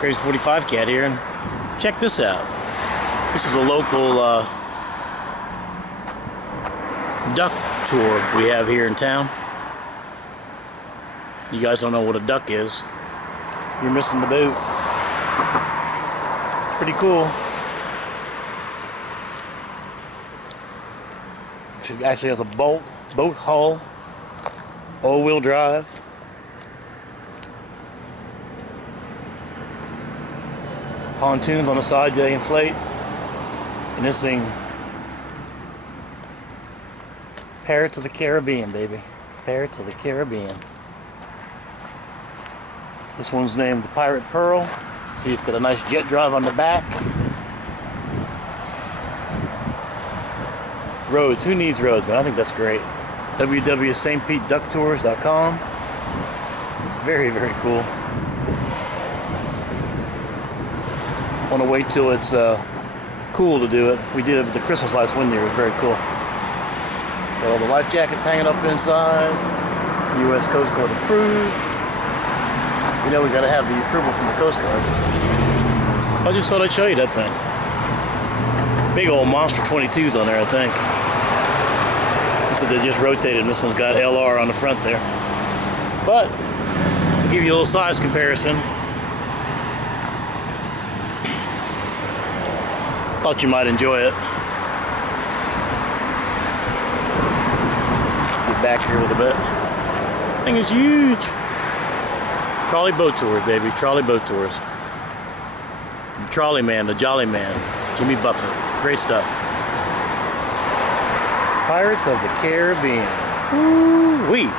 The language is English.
KRAZY45CAT here, and check this out. This is a local duck tour we have here in town. You guys don't know what a duck is, you're missing the boat. It's pretty cool. It actually has a boat hull, all-wheel drive. Pontoons on the side they inflate. And this thing, Parrots of the Caribbean, baby. Parrots of the Caribbean. This one's named the Pirate Pearl. See, it's got a nice jet drive on the back. Roads, who needs roads, man? I think that's great. www.stpeteducktours.com. Very, very cool. Want to wait till it's cool to do it. We did it with the Christmas lights one year. It was very cool. Got all the life jackets hanging up inside. U.S. Coast Guard approved. You know we got to have the approval from the Coast Guard. I just thought I'd show you that thing. Big old monster 22s on there, I think. So they just rotated, and this one's got LR on the front there. But I'll give you a little size comparison. Thought you might enjoy it. Let's get back here a little bit. This thing is huge. Trolley boat tours, baby. Trolley boat tours. The Trolley Man, the Jolly Man, Jimmy Buffett. Great stuff. Pirates of the Caribbean. Woo-wee.